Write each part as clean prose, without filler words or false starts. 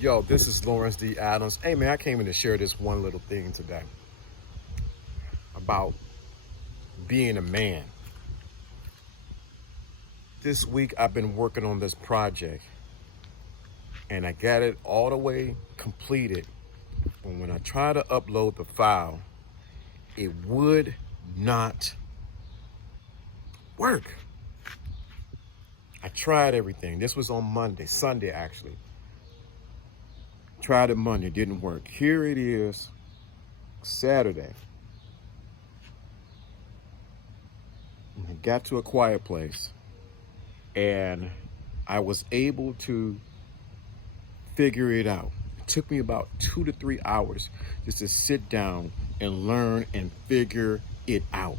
Yo, this is Lawrence D. Adams. Hey man, I came in to share this one little thing today about being a man. This week I've been working on this project and I got it all the way completed. But when I try to upload the file, it would not work. I tried everything. This was on Sunday actually. Tried it Monday, didn't work. Here it is, Saturday. I got to a quiet place and I was able to figure it out. It took me about 2 to 3 hours just to sit down and learn and figure it out.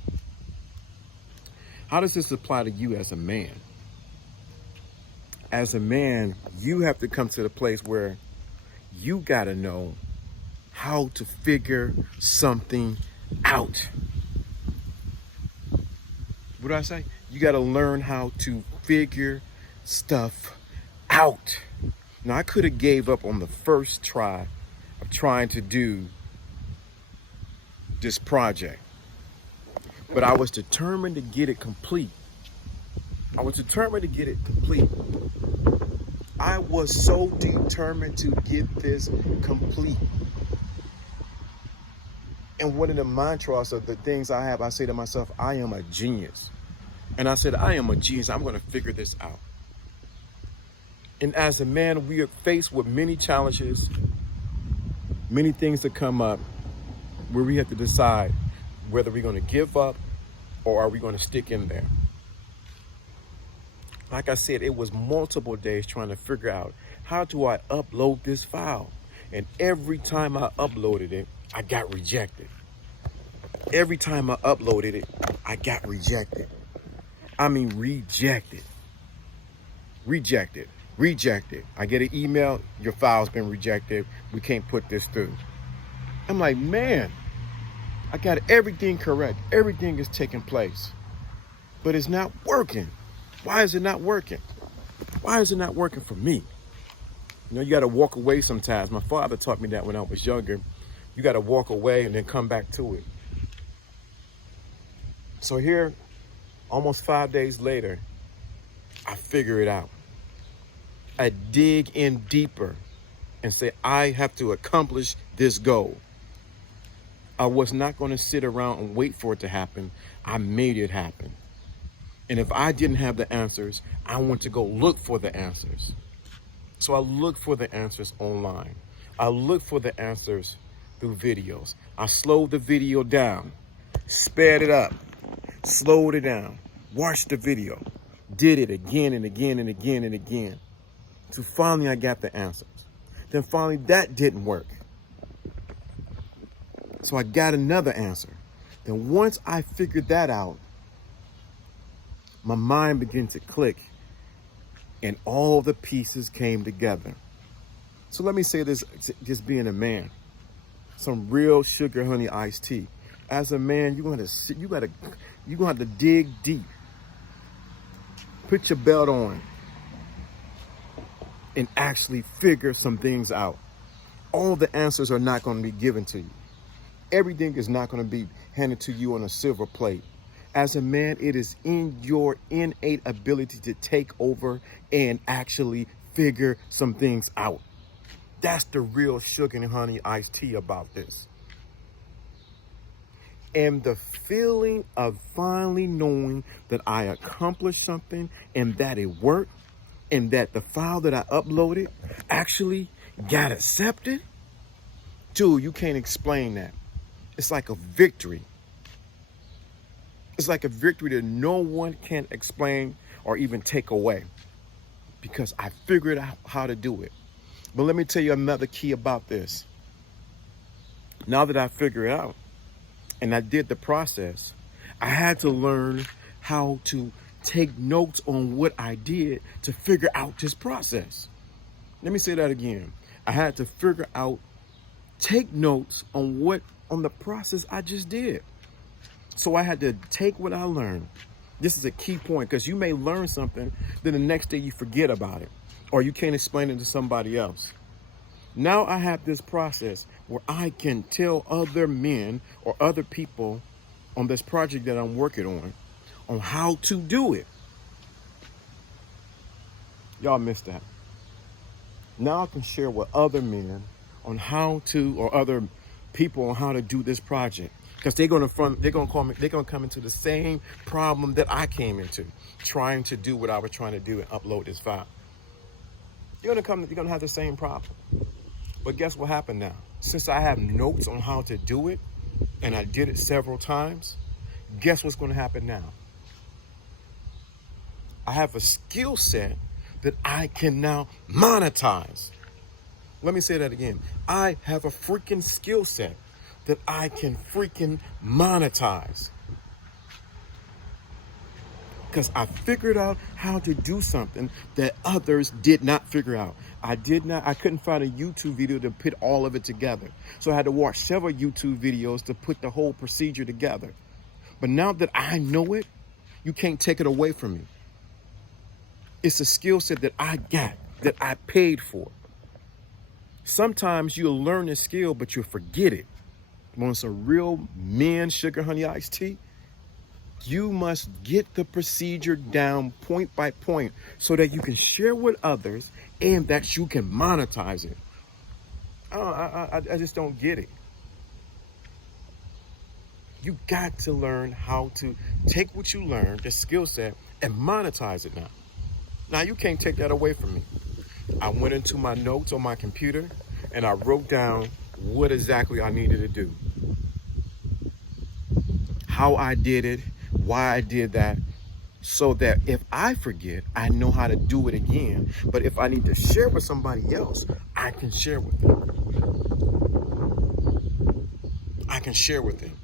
How does this apply to you as a man? As a man, you have to come to the place where you gotta know how to figure something out. What do I say? You gotta learn how to figure stuff out. Now, I could have gave up on the first try of trying to do this project, but I was determined to get it complete. I was so determined to get this complete. And one of the mantras of the things I have, I say to myself, I am a genius. And I said, I am a genius. I'm going to figure this out. And as a man, we are faced with many challenges, many things that come up where we have to decide whether we're going to give up or are we going to stick in there. Like I said, it was multiple days trying to figure out how do I upload this file? And every time I uploaded it, I got rejected. Every time I uploaded it, I got rejected. I mean, rejected. I get an email, your file's been rejected. We can't put this through. I'm like, man, I got everything correct. Everything is taking place, but it's not working. Why is it not working? Why is it not working for me? You know, you got to walk away sometimes. My father taught me that when I was younger. You got to walk away and then come back to it. So here, almost 5 days later, I figure it out. I dig in deeper and say, I have to accomplish this goal. I was not going to sit around and wait for it to happen. I made it happen. And if I didn't have the answers, I went to go look for the answers. So I looked for the answers online. I looked for the answers through videos. I slowed the video down, sped it up, slowed it down, watched the video, did it again and again and again and again. So finally I got the answers. Then finally that didn't work. So I got another answer. Then once I figured that out, my mind began to click and all the pieces came together. So let me say this, just being a man, some real sugar honey iced tea. As a man, you're gonna have to dig deep. Put your belt on and actually figure some things out. All the answers are not going to be given to you. Everything is not going to be handed to you on a silver plate. As a man, it is in your innate ability to take over and actually figure some things out. That's the real sugar and honey iced tea about this. And the feeling of finally knowing that I accomplished something and that it worked and that the file that I uploaded actually got accepted. Dude, you can't explain that. It's like a victory. It's like a victory that no one can explain or even take away because I figured out how to do it. But let me tell you another key about this. Now that I figured it out and I did the process, I had to learn how to take notes on what I did to figure out this process. Let me say that again. I had to take notes on the process I just did. So I had to take what I learned. This is a key point because you may learn something, then the next day you forget about it or you can't explain it to somebody else. Now I have this process where I can tell other men or other people on this project that I'm working on how to do it. Y'all missed that. Now I can share with other men on how to, or other people on how to do this project. Because they're gonna come into the same problem that I came into, trying to do what I was trying to do and upload this file. You're gonna have the same problem. But guess what happened now? Since I have notes on how to do it, and I did it several times, guess what's gonna happen now? I have a skill set that I can now monetize. Let me say that again. I have a freaking skill set that I can freaking monetize. Because I figured out how to do something that others did not figure out. I couldn't find a YouTube video to put all of it together. So I had to watch several YouTube videos to put the whole procedure together. But now that I know it, you can't take it away from me. It's a skill set that I got, that I paid for. Sometimes you'll learn a skill, but you'll forget it. When it's a real men sugar honey iced tea, you must get the procedure down point by point so that you can share with others and that you can monetize it. I just don't get it. You got to learn how to take what you learned, the skill set, and monetize it now. Now, you can't take that away from me. I went into my notes on my computer and I wrote down what exactly I needed to do. How I did it, why I did that, so that if I forget, I know how to do it again. But if I need to share with somebody else, I can share with them. I can share with them.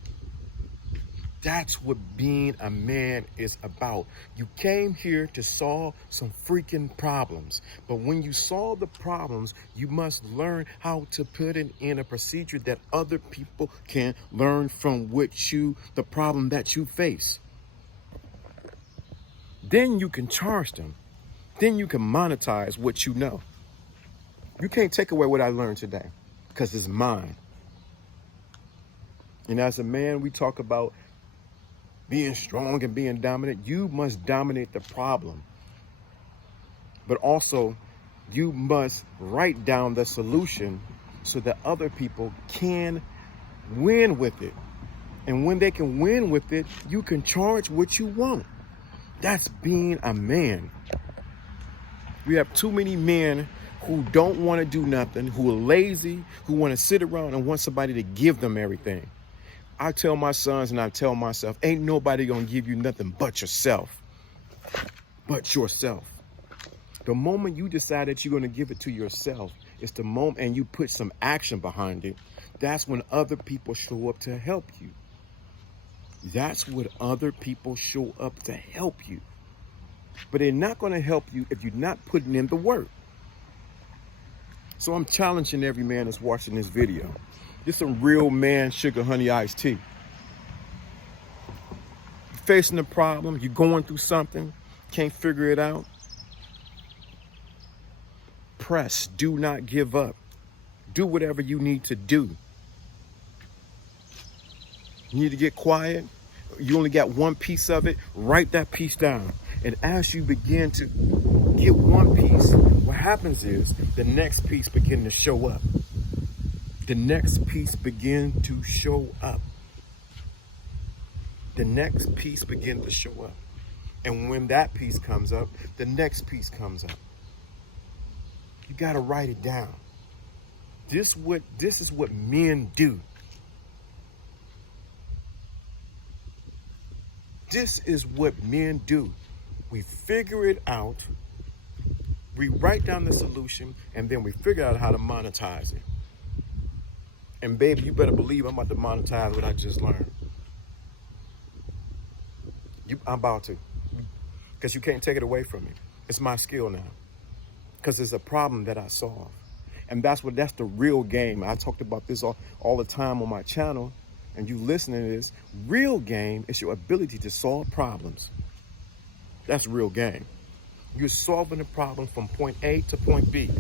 That's what being a man is about. You came here to solve some freaking problems. But when you solve the problems, you must learn how to put it in a procedure that other people can learn from the problem that you face. Then you can charge them. Then you can monetize what you know. You can't take away what I learned today because it's mine. And as a man, we talk about being strong and being dominant. You must dominate the problem. But also, you must write down the solution so that other people can win with it. And when they can win with it, you can charge what you want. That's being a man. We have too many men who don't want to do nothing, who are lazy, who want to sit around and want somebody to give them everything. I tell my sons and I tell myself, ain't nobody gonna give you nothing but yourself. But yourself. The moment you decide that you're gonna give it to yourself, it's the moment, and you put some action behind it, that's when other people show up to help you. That's when other people show up to help you. But they're not gonna help you if you're not putting in the work. So I'm challenging every man that's watching this video. This is some real man sugar honey iced tea. You're facing a problem, you're going through something, can't figure it out. Press, do not give up. Do whatever you need to do. You need to get quiet. You only got one piece of it, write that piece down. And as you begin to get one piece, what happens is the next piece begin to show up. The next piece begin to show up. The next piece begin to show up. And when that piece comes up, the next piece comes up. You got to write it down. This is what men do. This is what men do. We figure it out, we write down the solution, and then we figure out how to monetize it. And baby, you better believe I'm about to monetize what I just learned. I'm about to. Because you can't take it away from me. It's my skill now. Because it's a problem that I solve. And that's the real game. I talked about this all the time on my channel. And you listening to this, real game is your ability to solve problems. That's real game. You're solving a problem from point A to point B.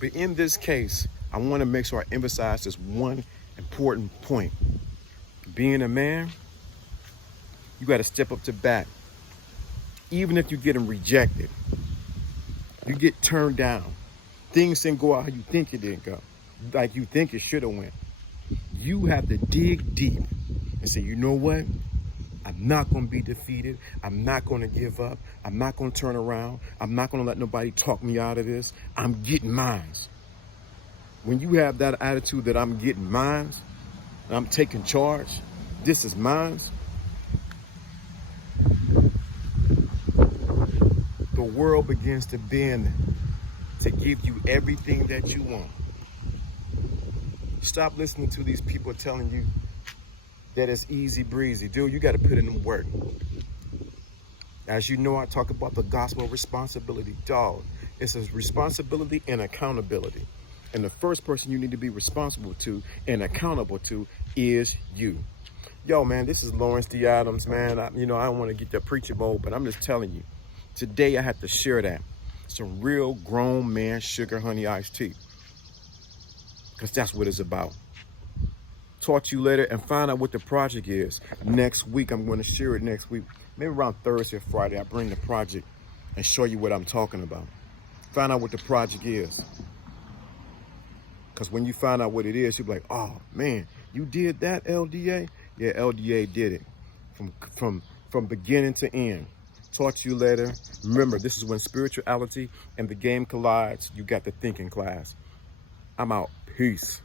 But in this case, I want to make sure I emphasize this one important point. Being a man, you got to step up to bat. Even if you're getting rejected, you get turned down, things didn't go out how you think it didn't go, like you think it should have went. You have to dig deep and say, you know what? I'm not going to be defeated. I'm not going to give up. I'm not going to turn around. I'm not going to let nobody talk me out of this. I'm getting mines. When you have that attitude that I'm getting mines, I'm taking charge, this is mines, the world begins to bend to give you everything that you want. Stop listening to these people telling you that it's easy breezy. Dude, you got to put in the work. As you know, I talk about the gospel of responsibility. Dog, it's a responsibility and accountability. And the first person you need to be responsible to and accountable to is you. Yo, man, this is Lawrence D. Adams, man. I don't want to get that preacher mode, but I'm just telling you. Today, I have to share that. Some real grown man sugar honey iced tea. Because that's what it's about. Talk to you later and find out what the project is. Next week, I'm going to share it next week. Maybe around Thursday or Friday, I bring the project and show you what I'm talking about. Find out what the project is. Because when you find out what it is, you'll be like, oh, man, you did that, LDA? Yeah, LDA did it from beginning to end. Talk to you later. Remember, this is when spirituality and the game collides. You got the thinking class. I'm out. Peace.